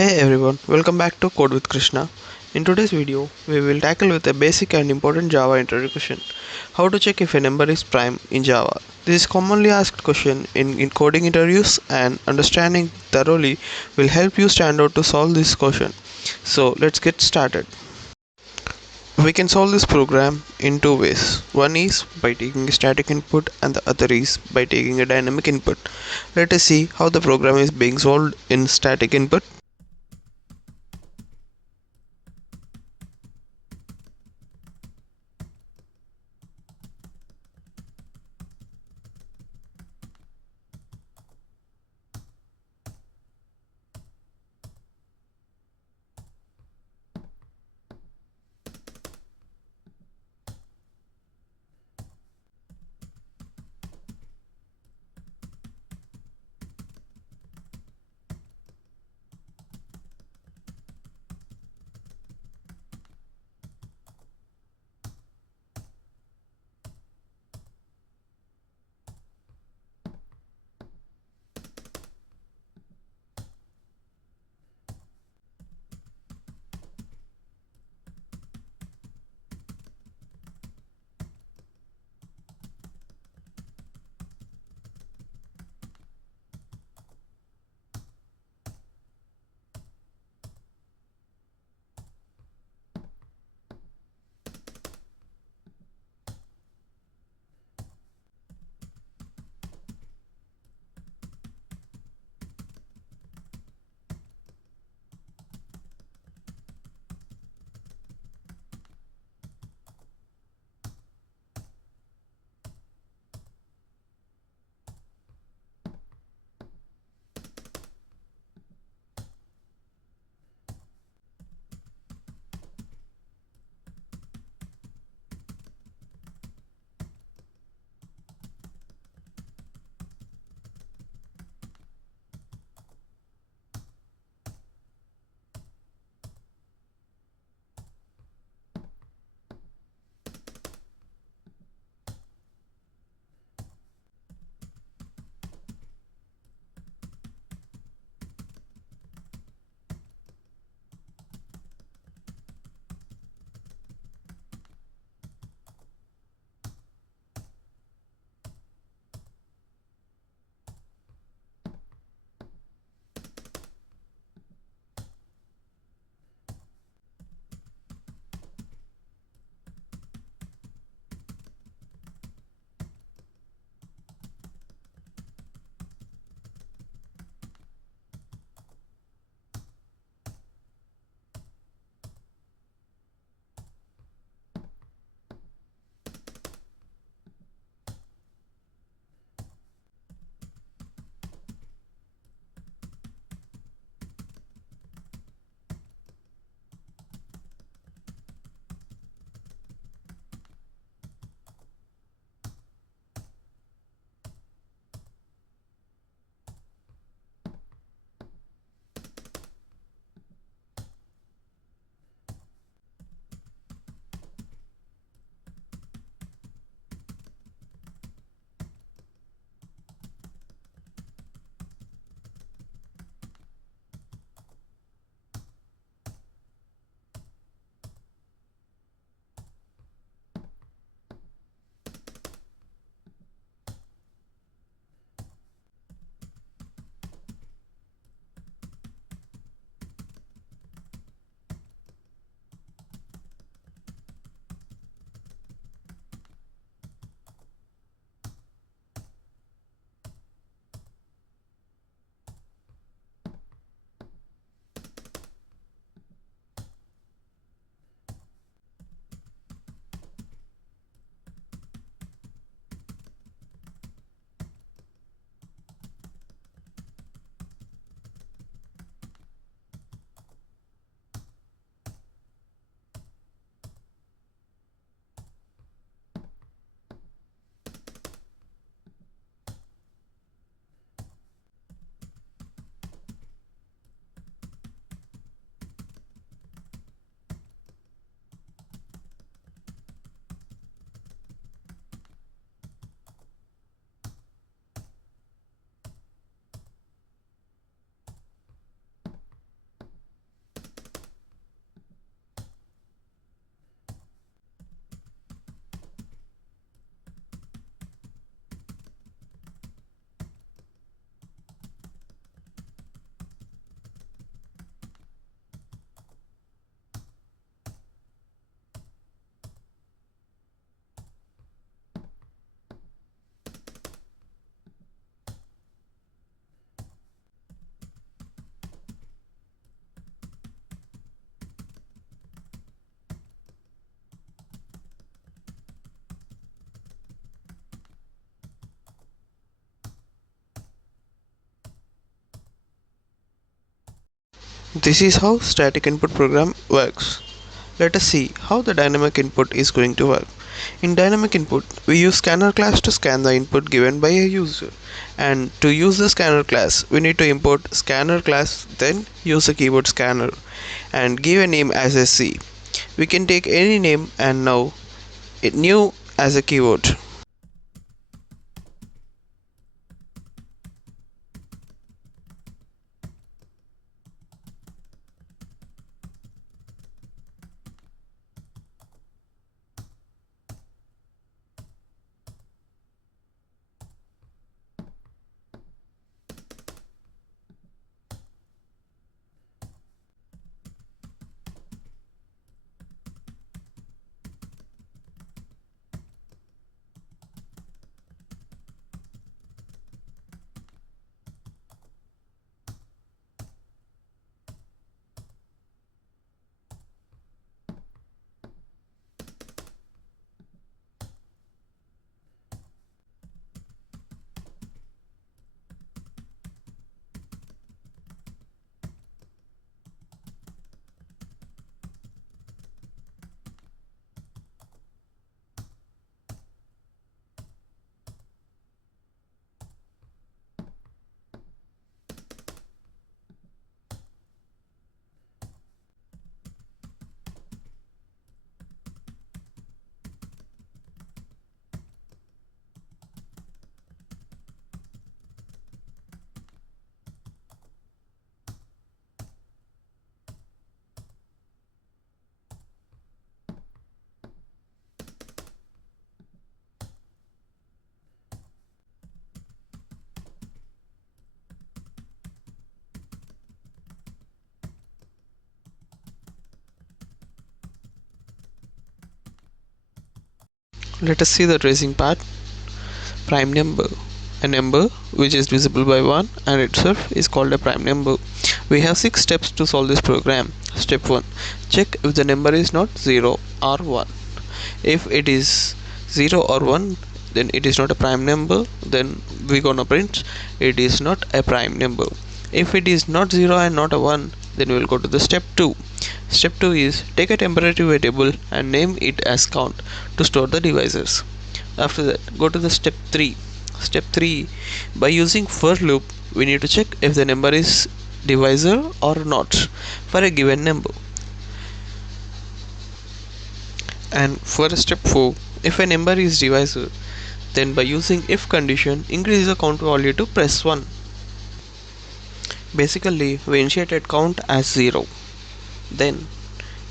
Hey everyone, welcome back to Code with Krishna. In today's video, we will tackle with a basic and important Java introduction. How to check if a number is prime in Java. This is commonly asked question in coding interviews and understanding thoroughly will help you stand out to solve this question. So let's get started. We can solve this program in two ways. One is by taking a static input and the other is by taking a dynamic input. Let us see how the program is being solved in static input. This is how static input program works. Let us see how the dynamic input is going to work. In dynamic input, we use scanner class to scan the input given by a user. And to use the scanner class, we need to import scanner class, then use the keyboard scanner and give a name as sc. We can take any name and now it new as a keyword. Let us see the tracing part. Prime number. A number which is divisible by 1 and itself is called a prime number. We have 6 steps to solve this program. Step 1. Check if the number is not 0 or 1. If it is 0 or 1, then it is not a prime number. Then we gonna print it is not a prime number. If it is not 0 and not a 1, then we will go to the step 2. Step 2 is take a temporary variable and name it as count to store the divisors. After that, go to the step 3. Step 3, by using for loop, we need to check if the number is divisor or not for a given number. And for step 4, if a number is divisor, then by using if condition, increase the count value to press 1. Basically, we initiated count as 0. Then,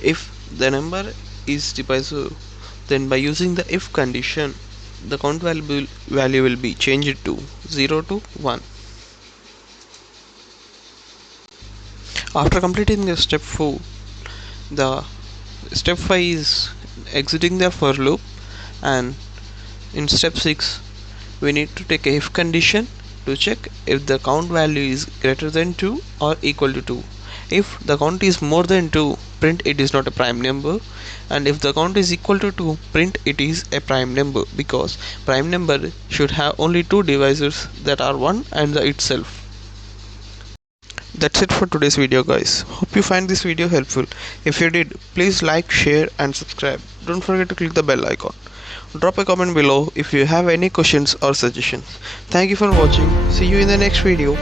if the number is divisor, then by using the if condition, the count value will be changed to 0 to 1. After completing the step 4, the step 5 is exiting the for loop, and in step 6 we need to take a if condition to check if the count value is greater than 2 or equal to 2. If the count is more than 2, print it is not a prime number, and if the count is equal to 2, print it is a prime number, because prime number should have only 2 divisors, that are 1 and the itself. That's it for today's video, guys. Hope you find this video helpful. If you did, please like, share and subscribe. Don't forget to click the bell icon. Drop a comment below if you have any questions or suggestions. Thank you for watching. See you in the next video.